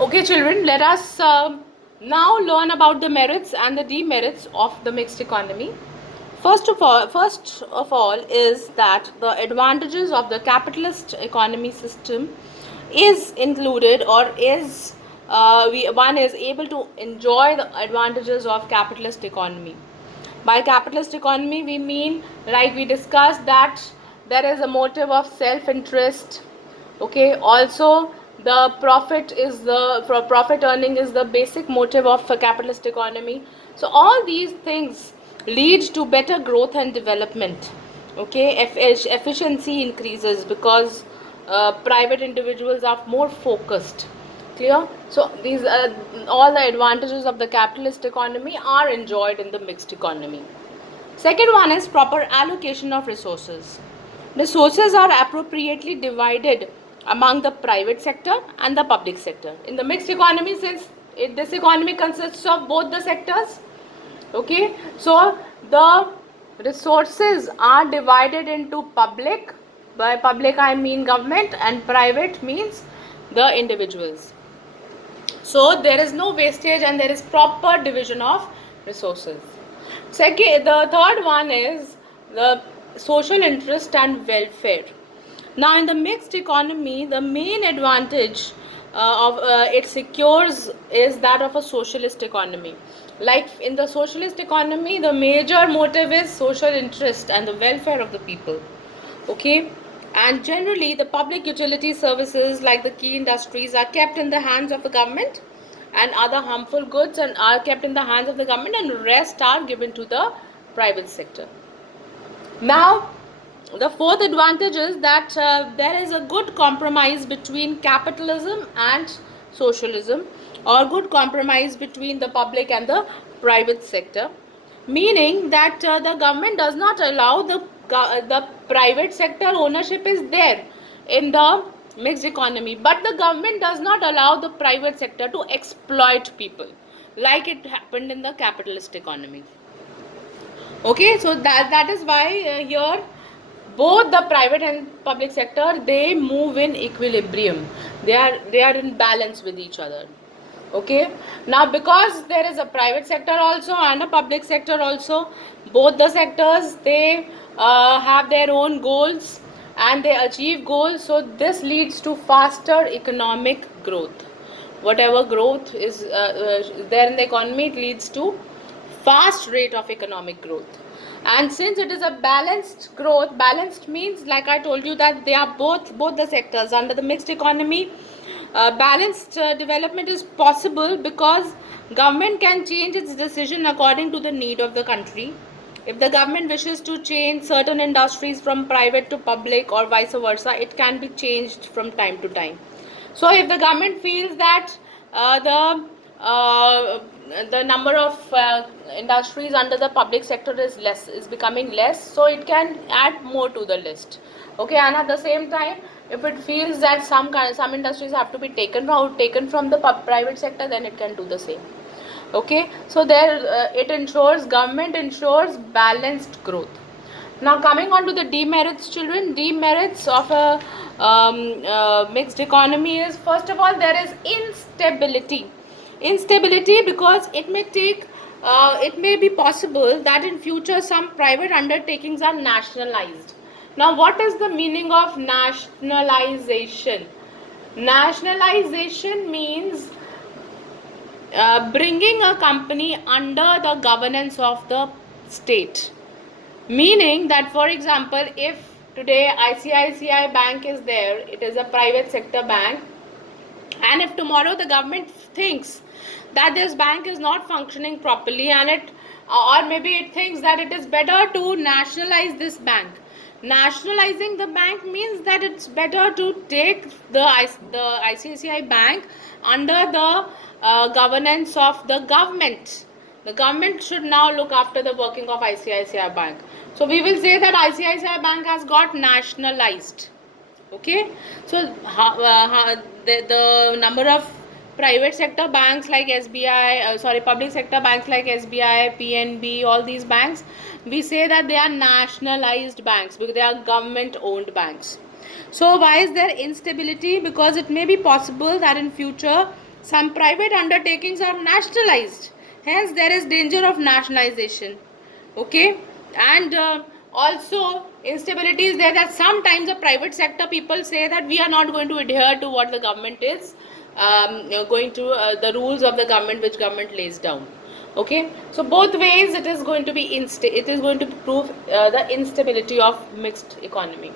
Okay, children, let us now learn about the merits and the demerits of the mixed economy. First of all, is that the advantages of the capitalist economy system is included, or is one is able to enjoy the advantages of capitalist economy. By capitalist economy, we mean, like we discussed, that there is a motive of self-interest. Okay, also the profit earning is the basic motive of a capitalist economy. So all these things lead to better growth and development. Okay, efficiency increases because private individuals are more focused. Clear? So these all the advantages of the capitalist economy are enjoyed in the mixed economy. Second one is proper allocation of resources. Resources are appropriately divided among the private sector and the public sector. In the mixed economy, since this economy consists of both the sectors, okay, so the resources are divided into public. By public I mean government, and private means the individuals. So there is no wastage and there is proper division of resources. Second, the third one is the social interest and welfare. Now, in the mixed economy, the main advantage of it secures is that of a socialist economy. Like in the socialist economy, the major motive is social interest and the welfare of the people. Okay, and generally the public utility services like the key industries are kept in the hands of the government, and other harmful goods and are kept in the hands of the government, and rest are given to the private sector. Now, the fourth advantage is that there is a good compromise between capitalism and socialism, or good compromise between the public and the private sector, meaning that the government does not allow the private sector ownership is there in the mixed economy, but the government does not allow the private sector to exploit people like it happened in the capitalist economy. Okay, so that is why here both the private and public sector, they move in equilibrium. They are in balance with each other. Okay, now because there is a private sector also and a public sector also, both the sectors, they have their own goals and they achieve goals. So this leads to faster economic growth. Whatever growth is there in the economy, it leads to fast rate of economic growth. And since it is a balanced growth, balanced means, like I told you, that they are both the sectors under the mixed economy. Balanced development is possible because government can change its decision according to the need of the country. If the government wishes to change certain industries from private to public or vice versa, it can be changed from time to time. So if the government feels that the number of industries under the public sector is becoming less, so it can add more to the list. Okay, and at the same time, if it feels that some industries have to be taken from the private sector, then it can do the same. Okay, so there government ensures balanced growth. Now coming on to the demerits, children, demerits of a mixed economy is, first of all, there is instability. Instability because it may be possible that in future some private undertakings are nationalized. Now what is the meaning of nationalization? Nationalization means bringing a company under the governance of the state. Meaning that, for example, if today ICICI Bank is there, it is a private sector bank, and if tomorrow the government thinks that this bank is not functioning properly, and or maybe it thinks that it is better to nationalize this bank. Nationalizing the bank means that it's better to take the ICICI Bank under the governance of the government. The government should now look after the working of ICICI Bank. So we will say that ICICI Bank has got nationalized. Okay, so the number of private sector banks like SBI, public sector banks like SBI, PNB, all these banks, we say that they are nationalized banks because they are government owned banks. So why is there instability? Because it may be possible that in future Some private undertakings are nationalized, hence there is danger of nationalization. Okay, and also instability is there, that sometimes the private sector people say that we are not going to adhere to what the government is going to the rules of the government which government lays down. Okay, so both ways it is going to be it is going to prove the instability of mixed economy.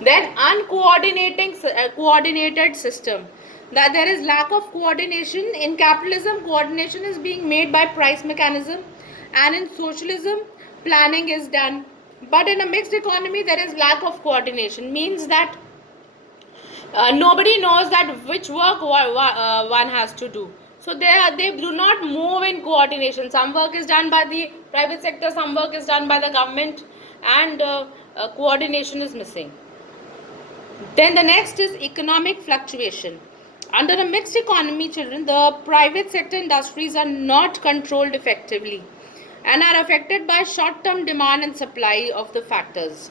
Then coordinated system, that there is lack of coordination. In capitalism, coordination is being made by price mechanism, and in socialism, planning is done. But in a mixed economy, there is lack of coordination, means that nobody knows that which work one has to do. So they do not move in coordination. Some work is done by the private sector, some work is done by the government, and coordination is missing. Then the next is economic fluctuation. Under a mixed economy, children, the private sector industries are not controlled effectively and are affected by short-term demand and supply of the factors.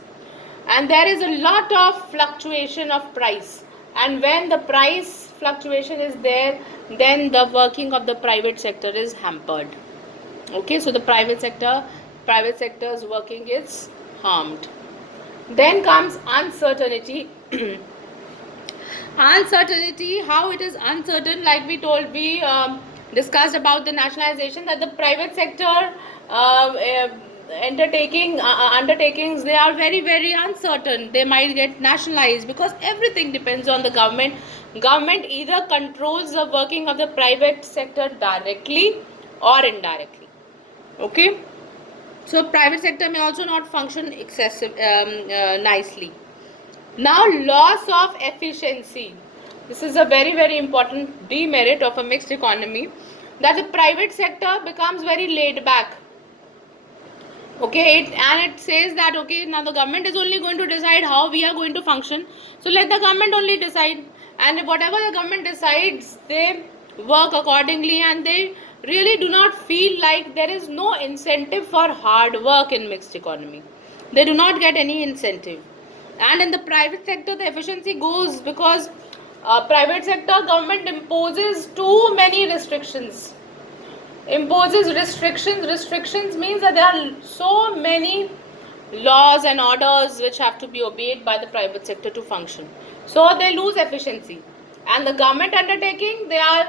And there is a lot of fluctuation of price. And when the price fluctuation is there, then the working of the private sector is hampered. Okay, so the private sector's working is harmed. Then comes uncertainty. Uncertainty, how it is uncertain, like we discussed about the nationalization, that the private sector undertakings, they are very, very uncertain. They might get nationalized because everything depends on the government. Government either controls the working of the private sector directly or indirectly. Okay, so private sector may also not function nicely. Now, loss of efficiency. This is a very, very important demerit of a mixed economy, that the private sector becomes very laid back. Okay, it says that, okay, now the government is only going to decide how we are going to function. So let the government only decide, and whatever the government decides, they work accordingly, and they really do not feel like there is no incentive for hard work in mixed economy. They do not get any incentive. And in the private sector, the efficiency goes because private sector government imposes too many restrictions. Restrictions means that there are so many laws and orders which have to be obeyed by the private sector to function. So they lose efficiency. And the government undertaking, they are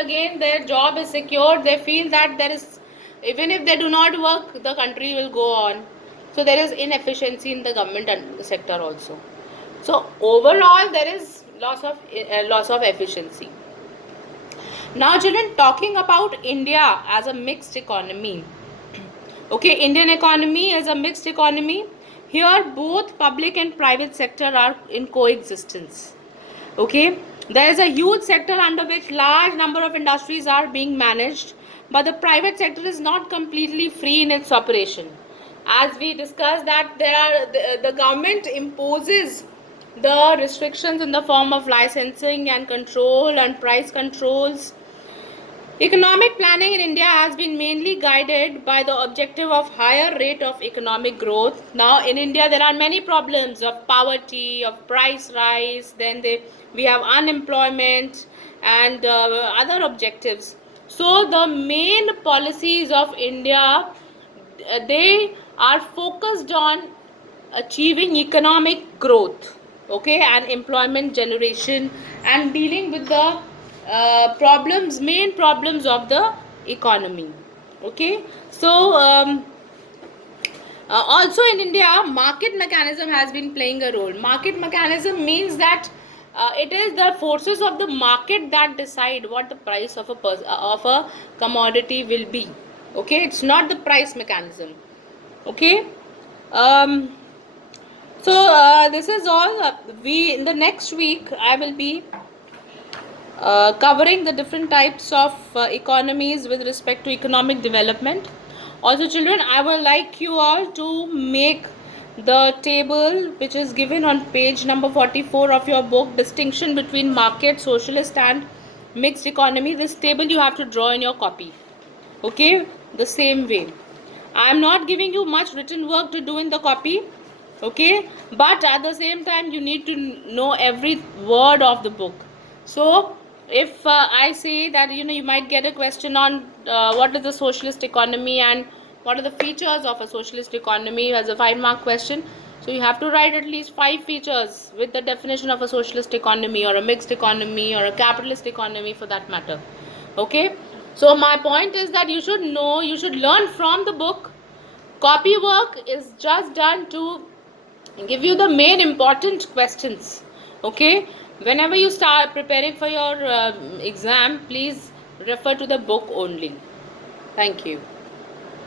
again, their job is secured. They feel that there is, even if they do not work, the country will go on. So there is inefficiency in the government sector also. So overall, there is loss of efficiency. Now, children, talking about India as a mixed economy. Okay, Indian economy is a mixed economy. Here, both public and private sector are in coexistence. Okay, there is a huge sector under which large number of industries are being managed, but the private sector is not completely free in its operation. As we discussed, that the government imposes the restrictions in the form of licensing and control and price controls. Economic planning in India has been mainly guided by the objective of higher rate of economic growth. Now in India there are many problems of poverty, of price rise, then we have unemployment and other objectives. So the main policies of India, they are focused on achieving economic growth, okay, and employment generation, and dealing with the main problems of the economy. Okay, so also in India, market mechanism has been playing a role. Market mechanism means that it is the forces of the market that decide what the price of a commodity will be. Okay, it's not the price mechanism. Okay, so this is all. In the next week I will be covering the different types of economies with respect to economic development. Also, children, I would like you all to make the table which is given on page number 44 of your book, distinction between market, socialist and mixed economy. This table you have to draw in your copy. Okay, the same way. I am not giving you much written work to do in the copy. Okay, but at the same time you need to know every word of the book. So if I say that, you might get a question on what is the socialist economy and what are the features of a socialist economy as a 5-mark question. So you have to write at least 5 features with the definition of a socialist economy or a mixed economy or a capitalist economy for that matter. Okay. So my point is that you should learn from the book. Copy work is just done to give you the main important questions. Okay, whenever you start preparing for your exam, please refer to the book only. Thank you.